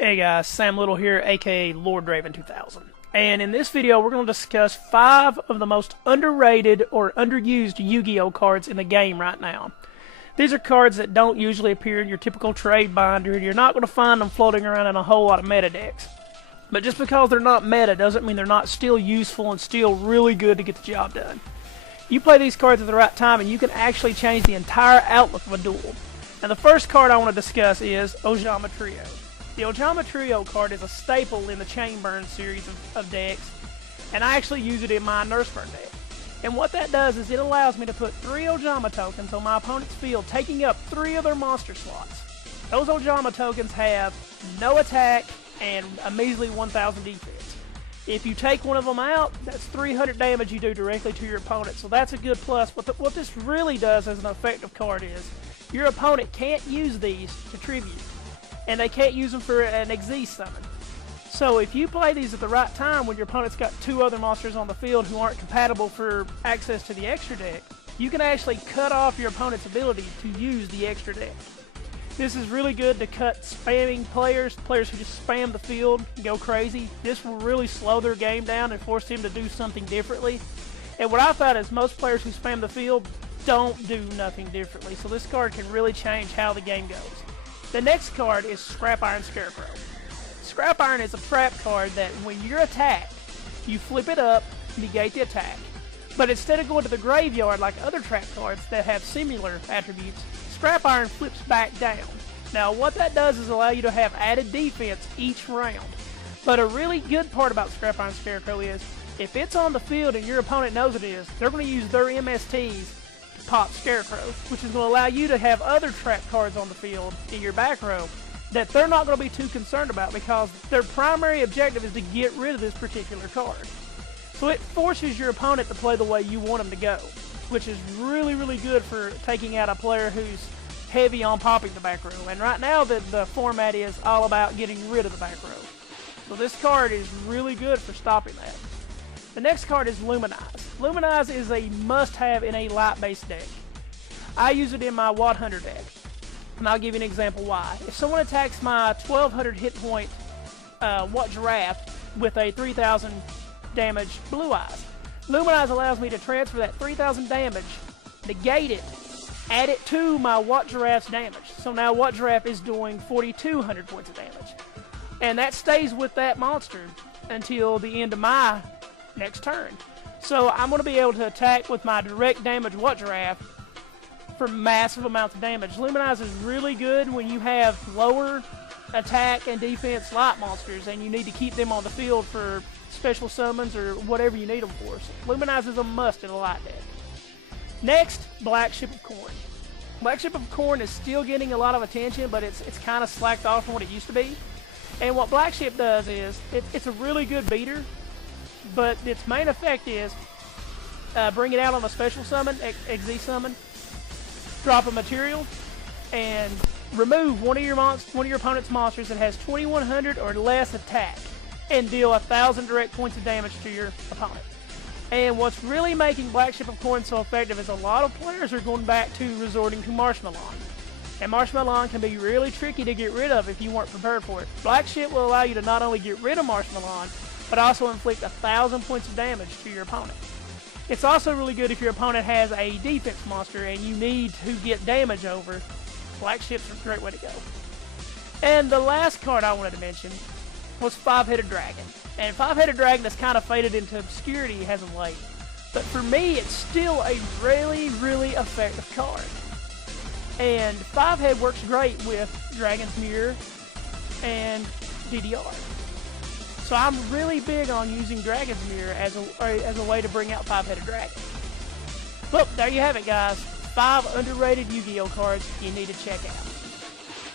Hey guys, Sam Little here, aka Lord Draven 2000. And in this video, we're going to discuss 5 of the most underrated or underused Yu-Gi-Oh cards in the game right now. These are cards that don't usually appear in your typical trade binder, and you're not going to find them floating around in a whole lot of meta decks. But just because they're not meta doesn't mean they're not still useful and still really good to get the job done. You play these cards at the right time and you can actually change the entire outlook of a duel. Now the first card I want to discuss is Yugioh Trio. The Yugioh Trio card is a staple in the Chain Burn series of decks, and I actually use it in my Nurse Burn deck. And what that does is it allows me to put 3 Yugioh tokens on my opponent's field, taking up 3 of their monster slots. Those Yugioh tokens have no attack and a measly 1000 defense. If you take one of them out, that's 300 damage you do directly to your opponent, so that's a good plus. What this really does as an effective card is, your opponent can't use these to tribute, and they can't use them for an Xyz summon. So if you play these at the right time when your opponent's got 2 other monsters on the field who aren't compatible for access to the extra deck, you can actually cut off your opponent's ability to use the extra deck. This is really good to cut spamming players who just spam the field and go crazy. This will really slow their game down and force them to do something differently. And what I found is most players who spam the field don't do nothing differently, so this card can really change how the game goes. The next card is Scrap Iron Scarecrow. Scrap Iron is a trap card that when you're attacked, you flip it up, negate the attack. But instead of going to the graveyard like other trap cards that have similar attributes, Scrap Iron flips back down. Now what that does is allow you to have added defense each round. But a really good part about Scrap Iron Scarecrow is, if it's on the field and your opponent knows it is, they're going to use their MSTs to pop Scarecrow, which is going to allow you to have other trap cards on the field in your back row that they're not going to be too concerned about because their primary objective is to get rid of this particular card. So it forces your opponent to play the way you want them to go, which is really, really good for taking out a player who's heavy on popping the back row. And right now the format is all about getting rid of the back row. So this card is really good for stopping that. The next card is Luminize. Luminize is a must-have in a light-based deck. I use it in my Watt Hunter deck, and I'll give you an example why. If someone attacks my 1200 hit point Watt Giraffe with a 3000 damage Blue Eyes, Luminize allows me to transfer that 3000 damage, negate it, add it to my Watt Giraffe's damage. So now Watt Giraffe is doing 4200 points of damage. And that stays with that monster until the end of my next turn. So I'm going to be able to attack with my direct damage Watt Giraffe for massive amounts of damage. Luminize is really good when you have lower attack and defense light monsters and you need to keep them on the field for special summons or whatever you need them for. So Luminize is a must in a light deck. Next, Black Ship of Corn. Black Ship of Corn is still getting a lot of attention, but it's kind of slacked off from what it used to be. And what Black Ship does is, it's a really good beater, but its main effect is bring it out on a special summon, Xyz summon, drop a material, and remove one of your opponent's monsters that has 2100 or less attack, and deal 1000 direct points of damage to your opponent. And what's really making Black Ship of Corn so effective is a lot of players are going back to resorting to Marshmallow. And Marshmallow can be really tricky to get rid of if you weren't prepared for it. Black Ship will allow you to not only get rid of Marshmallow, but also inflict 1000 points of damage to your opponent. It's also really good if your opponent has a defense monster and you need to get damage over. Black Ship's a great way to go. And the last card I wanted to mention was Five-Headed Dragon. And Five-Headed Dragon has kind of faded into obscurity as of late. But for me, it's still a really, really effective card. And Five-Head works great with Dragon's Mirror and DDR. So I'm really big on using Dragon's Mirror as a way to bring out Five-Headed Dragon. Well, there you have it, guys. 5 underrated Yu-Gi-Oh cards you need to check out.